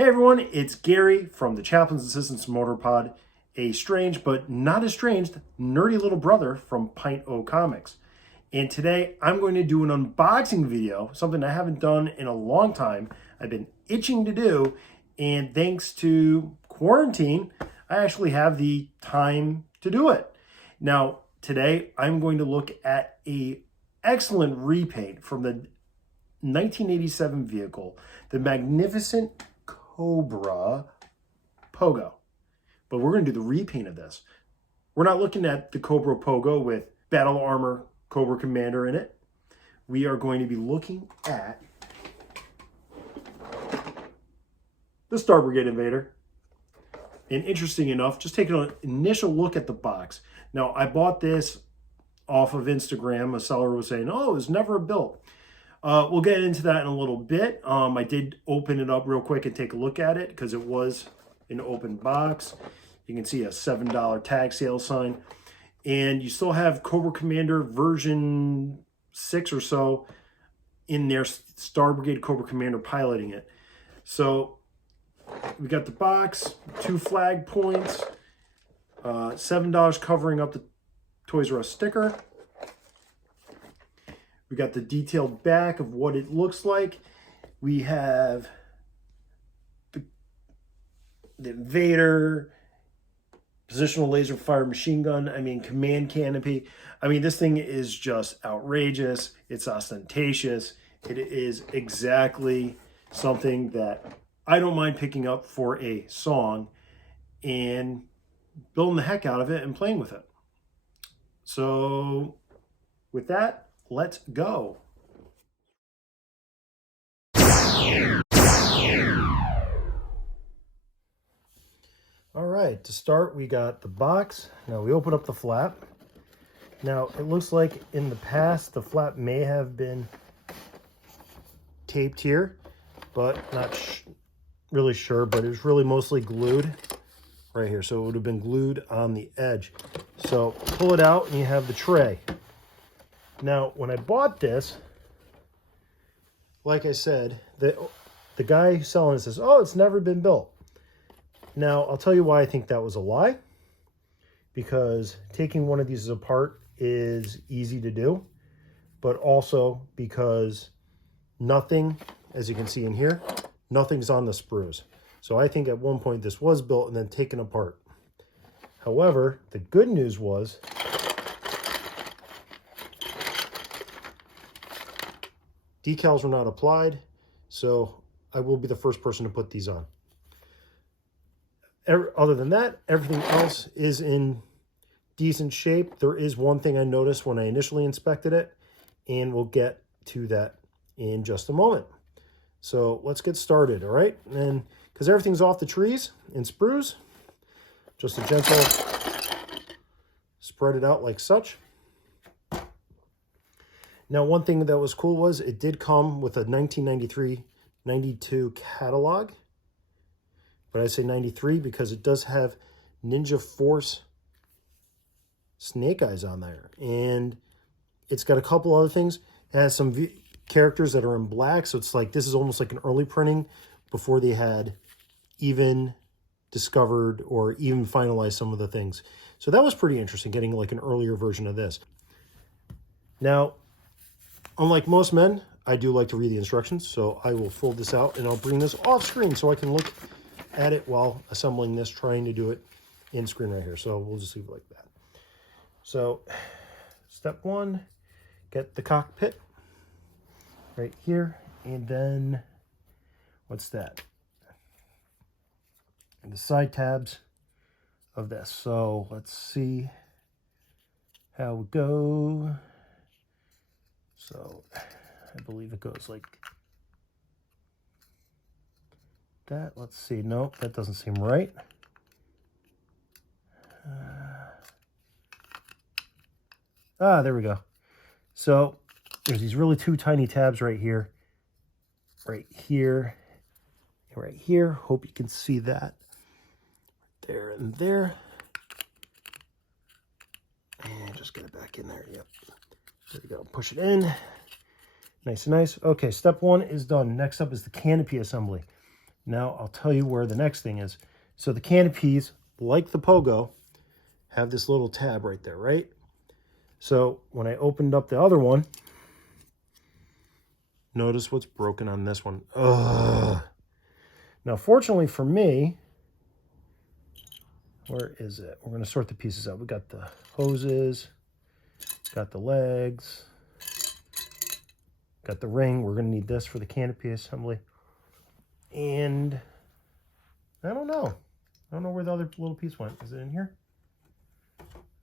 Hey everyone, it's Gary from the Chaplain's Assistant's Motor Pod, a strange but not estranged nerdy little brother from Pint O Comics. And today I'm going to do an unboxing video, something I haven't done in a long time. I've been itching to do, and thanks to quarantine, I actually have the time to do it. Now, today I'm going to look at a excellent repaint from the 1987 vehicle, the magnificent Cobra Pogo. But we're going to do the repaint of this. We're not looking at the Cobra Pogo with battle armor Cobra Commander in it. We are going to be looking at the Star Brigade Invader. And interesting enough, just taking an initial look at the box. Now, I bought this off of Instagram. A seller was saying, oh, it was never built. We'll get into that in a little bit. I did open it up real quick and take a look at it because it was an open box. You can see a $7 tag sale sign. And you still have Cobra Commander version 6 or so in there, Star Brigade Cobra Commander piloting it. So we got the box, 2 flag points, $7 covering up the Toys R Us sticker. We got the detailed back of what it looks like. We have the Invader, positional laser fire machine gun, command canopy. This thing is just outrageous. It's ostentatious. It is exactly something that I don't mind picking up for a song and building the heck out of it and playing with it. So with that, let's go. All right, to start, we got the box. Now we open up the flap. Now it looks like in the past, the flap may have been taped here, but not really sure, but it was really mostly glued right here. So it would have been glued on the edge. So pull it out and you have the tray. Now, when I bought this, like I said, the guy selling it says, oh, it's never been built. Now, I'll tell you why I think that was a lie. Because taking one of these apart is easy to do. But also because nothing, as you can see in here, nothing's on the sprues. So I think at one point this was built and then taken apart. However, the good news was decals were not applied, so I will be the first person to put these on. Other than that, everything else is in decent shape. There is one thing I noticed when I initially inspected it, and we'll get to that in just a moment. So let's get started, all right? And because everything's off the trees and sprues, just a gentle spread it out like such. Now, one thing that was cool was it did come with a 1993-92 catalog. But I say 93 because it does have Ninja Force Snake Eyes on there. And it's got a couple other things. It has some characters that are in black. So it's like, this is almost like an early printing before they had even discovered or even finalized some of the things. So that was pretty interesting, getting like an earlier version of this. Now, unlike most men, I do like to read the instructions, so I will fold this out and I'll bring this off screen so I can look at it while assembling this, trying to do it in screen right here. So we'll just leave it like that. So step 1, get the cockpit right here. And then what's that? And the side tabs of this. So let's see how we go. So I believe it goes like that. Let's see. Nope, that doesn't seem right. There we go. So there's these really 2 tiny tabs right here, and right here. Hope you can see that. There and there. And just get it back in there. Yep. There we go. Push it in. Nice and nice. Okay, step 1 is done. Next up is the canopy assembly. Now I'll tell you where the next thing is. So the canopies, like the Pogo, have this little tab right there, right? So when I opened up the other one, notice what's broken on this one. Ugh. Now, fortunately for me, where is it? We're going to sort the pieces out. We got the hoses, got the legs, got the ring. We're going to need this for the canopy assembly. And I don't know. I don't know where the other little piece went. Is it in here?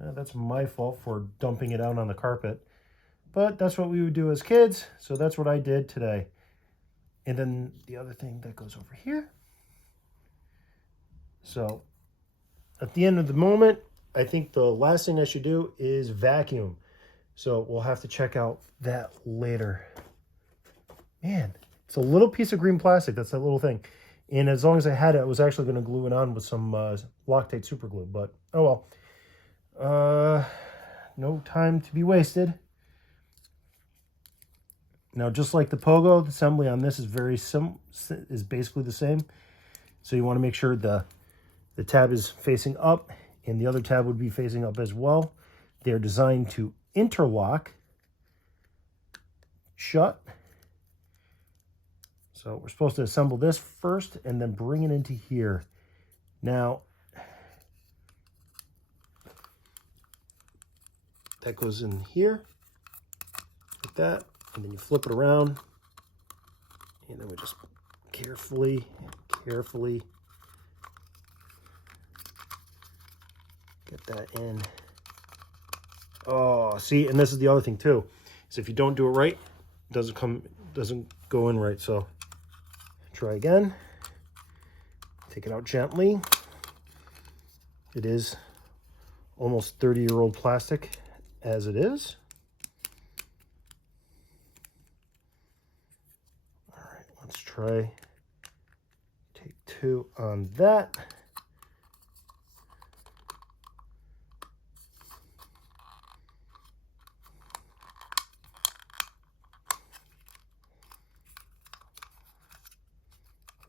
That's my fault for dumping it out on the carpet. But that's what we would do as kids. So that's what I did today. And then the other thing that goes over here. So at the end of the moment, I think the last thing I should do is vacuum. So we'll have to check out that later. Man, it's a little piece of green plastic. That's that little thing. And as long as I had it, I was actually going to glue it on with some Loctite super glue. But oh well. No time to be wasted. Now, just like the Pogo, the assembly on this is basically the same. So you want to make sure the tab is facing up, and the other tab would be facing up as well. They're designed to interlock shut. So we're supposed to assemble this first and then bring it into here. Now, that goes in here like that, and then you flip it around, and then we just carefully get that in. Oh, see, and this is the other thing too. Is if you don't do it right, it doesn't go in right. So try again. Take it out gently. It is almost 30-year-old plastic as it is. All right, let's try take 2 on that.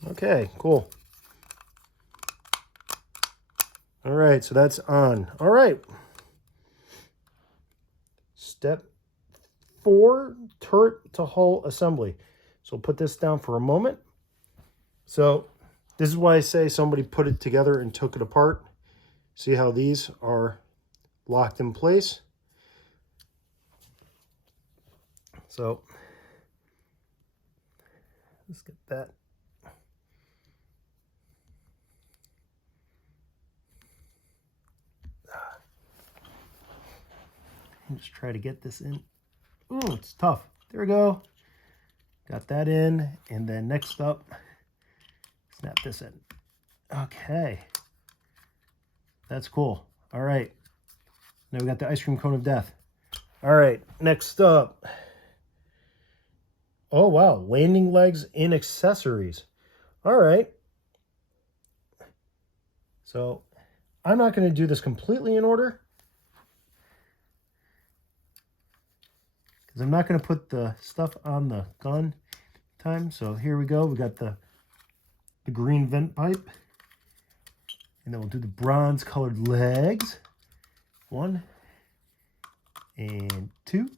Okay, cool. All right, so that's on. All right. Step 4, turret to hull assembly. So we'll put this down for a moment. So this is why I say somebody put it together and took it apart. See how these are locked in place? So let's get that. Just try to get this in. Oh, it's tough. There we go. Got that in. And then next up, snap this in. Okay. That's cool. All right. Now we got the ice cream cone of death. All right. Next up. Oh, wow. Landing legs and accessories. All right. So I'm not going to do this completely in order, because I'm not going to put the stuff on the gun time. So here we go. We got the green vent pipe. And then we'll do the bronze colored legs. 1 and 2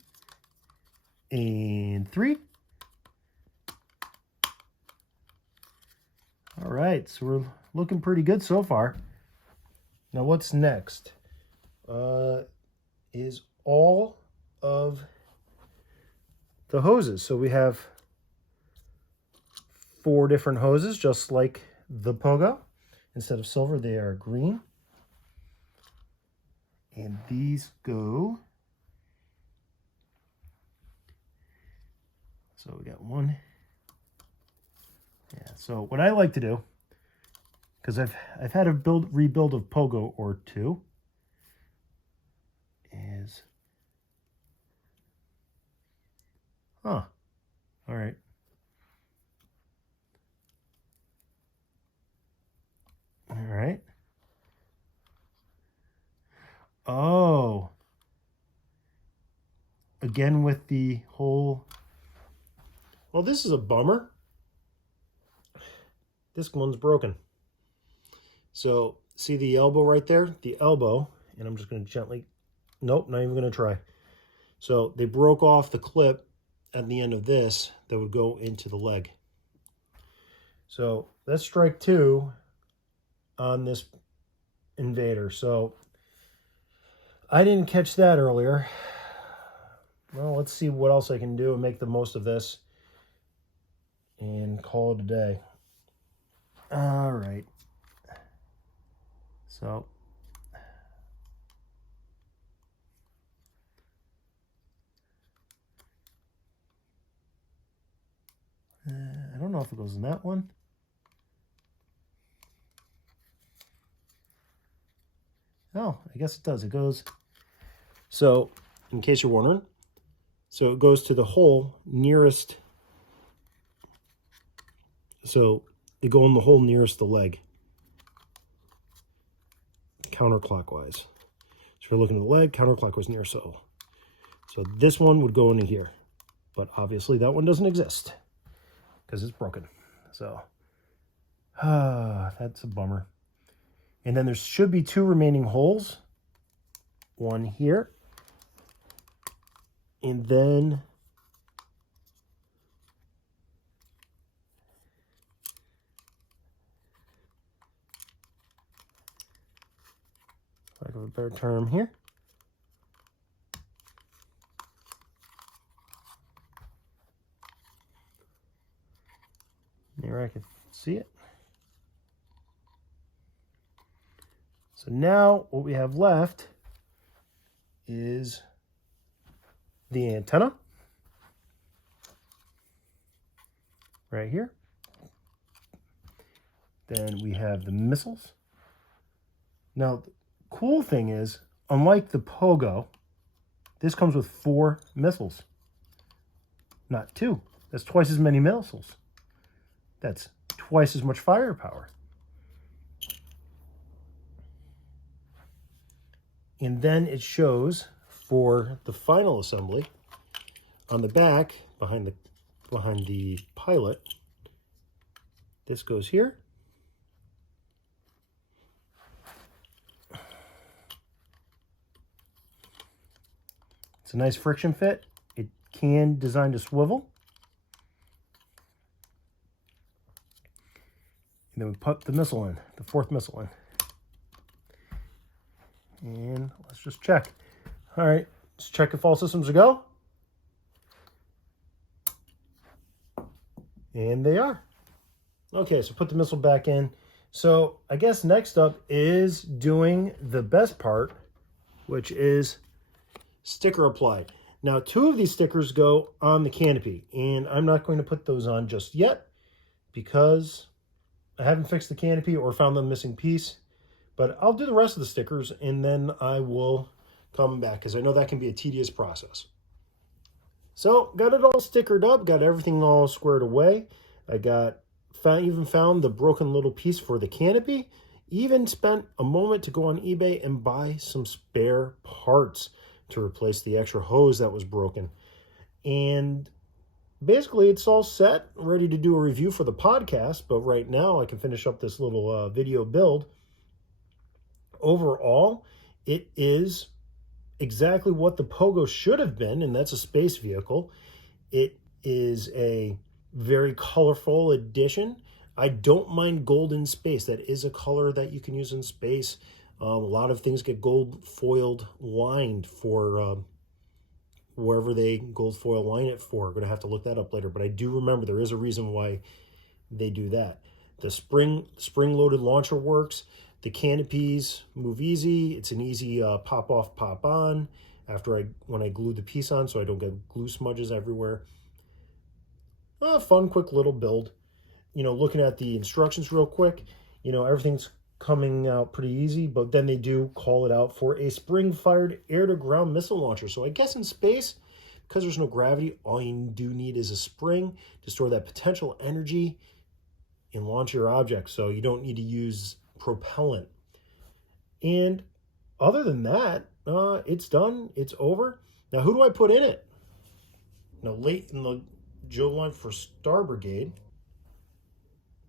and 3. All right, so we're looking pretty good so far. Now what's next is all of the hoses. So we have 4 different hoses, just like the Pogo. Instead of silver, they are green. And these go. So we got 1. Yeah, so what I like to do, because I've had a rebuild of Pogo or 2, is all right. All right. Oh. Again with the whole... Well, this is a bummer. this one's broken. So see the elbow right there? The elbow, and I'm just going to gently, nope, not even going to try. So they broke off the clip at the end of this that would go into the leg. So that's strike 2 on this Invader. So I didn't catch that earlier. Well, let's see what else I can do and make the most of this and call it a day. All right. So I don't know if it goes in that one. Oh, I guess it does. It goes. So, in case you're wondering, so it goes to the hole nearest. So, they go in the hole nearest the leg, counterclockwise. So, if you're looking at the leg, counterclockwise nearest the hole. So, this one would go into here. But obviously, that one doesn't exist because it's broken. So, that's a bummer. And then there should be 2 remaining holes. One here. And then lack of a better term here. There I can see it. So now what we have left is the antenna right here. Then we have the missiles. Now, the cool thing is, unlike the Pogo, this comes with 4 missiles, not 2. That's twice as many missiles. That's twice as much firepower. And then it shows for the final assembly on the back behind the pilot. This goes here. It's a nice friction fit. It can design to swivel. And then we put the missile in, the 4th missile in. And let's just check. All right, let's check if all systems are go. And they are. Okay, so put the missile back in. So I guess next up is doing the best part, which is sticker applied. Now, 2 of these stickers go on the canopy, and I'm not going to put those on just yet because I haven't fixed the canopy or found the missing piece. But I'll do the rest of the stickers, and then I will come back, because I know that can be a tedious process. So, got it all stickered up, got everything all squared away. I even found the broken little piece for the canopy. Even spent a moment to go on eBay and buy some spare parts to replace the extra hose that was broken. And basically, it's all set, ready to do a review for the podcast. But right now, I can finish up this little video build. Overall, it is exactly what the Pogo should have been, and that's a space vehicle. It is a very colorful addition. I don't mind gold in space. That is a color that you can use in space. A lot of things get gold foiled lined for wherever they gold foil line it for. I'm going to have to look that up later, but I do remember there is a reason why they do that. The spring-loaded launcher works. The canopies move easy. It's an easy pop off, pop on when I glue the piece on, so I don't get glue smudges everywhere. Fun, quick little build. Looking at the instructions real quick, everything's coming out pretty easy, but then they do call it out for a spring-fired air-to-ground missile launcher. So I guess in space, because there's no gravity, all you do need is a spring to store that potential energy and launch your object. So you don't need to use propellant. And other than that, it's done. It's over. Now, who do I put in it? Now, late in the Joe line for Star Brigade,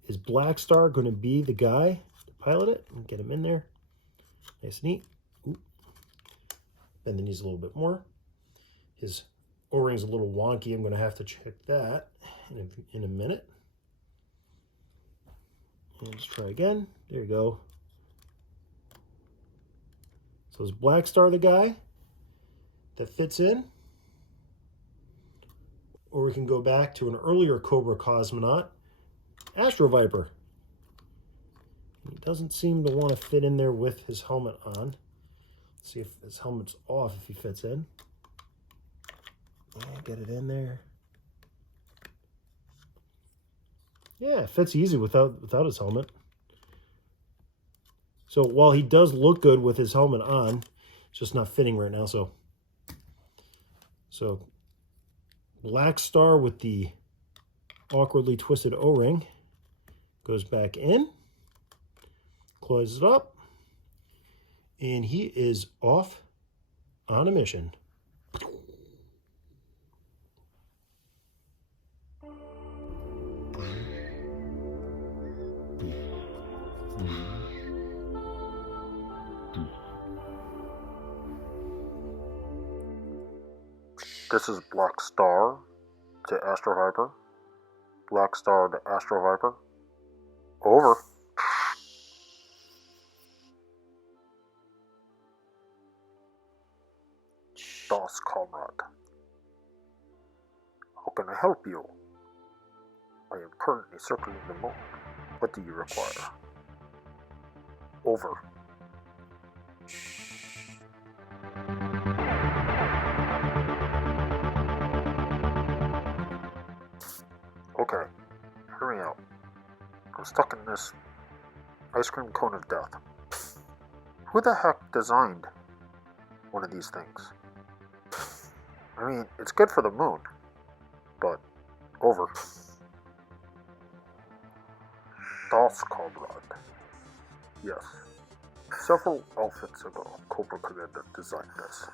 Is Black Star going to be the guy to pilot it? And get him in there. Nice and neat. Ooh. Bend the knees a little bit more. His O-ring's a little wonky. I'm going to have to check that in a minute. And let's try again. There you go. So is Black Star the guy that fits in? Or we can go back to an earlier Cobra cosmonaut, Astro Viper. He doesn't seem to want to fit in there with his helmet on. Let's see if his helmet's off, if he fits in. Yeah, get it in there. Yeah, it fits easy without his helmet. So while he does look good with his helmet on, it's just not fitting right now. So Black Star with the awkwardly twisted O-ring goes back in, closes it up, and he is off on a mission. This is Black Star to Astro Viper. Black Star to Astro Viper. Over. Das Comrade. How can I help you? I am currently circling the moon. What do you require? Over. Okay, hear me out. I'm stuck in this ice cream cone of death. Who the heck designed one of these things? I mean, it's good for the moon, but over. Das Comrade. Yes. Several outfits ago, Cobra Commander designed this.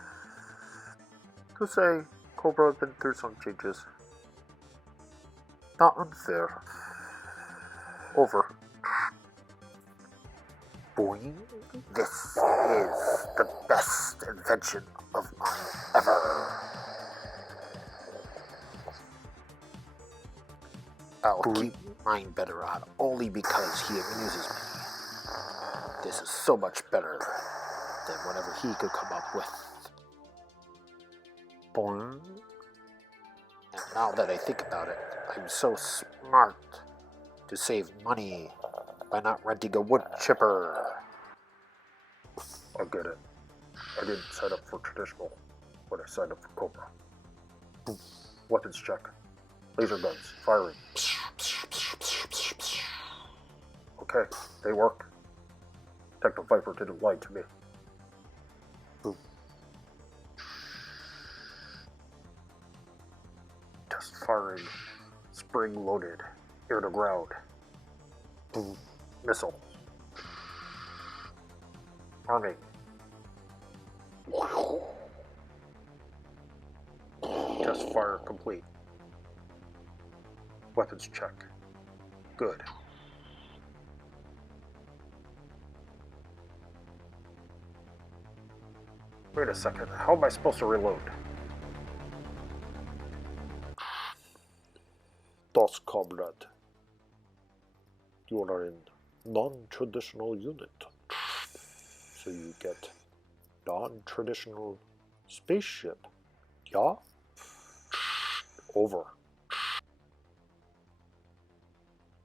To say, Cobra had been through some changes. Not unfair. Over. Boing. This is the best invention of mine ever. I'll keep mine better on only because he amuses me. This is so much better than whatever he could come up with. Boing. And now that I think about it, I'm so smart to save money by not renting a wood chipper. I get it. I didn't sign up for traditional when I signed up for Cobra. Weapons check. Laser guns, firing. Okay, they work. Techno Viper didn't lie to me. Test firing. Spring loaded. Air to ground. Missile. Arming. Test fire complete. Weapons check. Good. Wait a second, how am I supposed to reload? Das Comrade. You are in non-traditional unit. So you get non-traditional spaceship. Yeah? Over.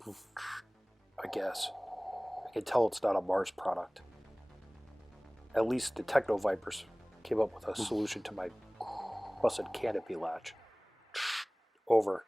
I guess. I can tell it's not a Mars product. At least the Techno Vipers came up with a solution to my busted canopy latch. Over.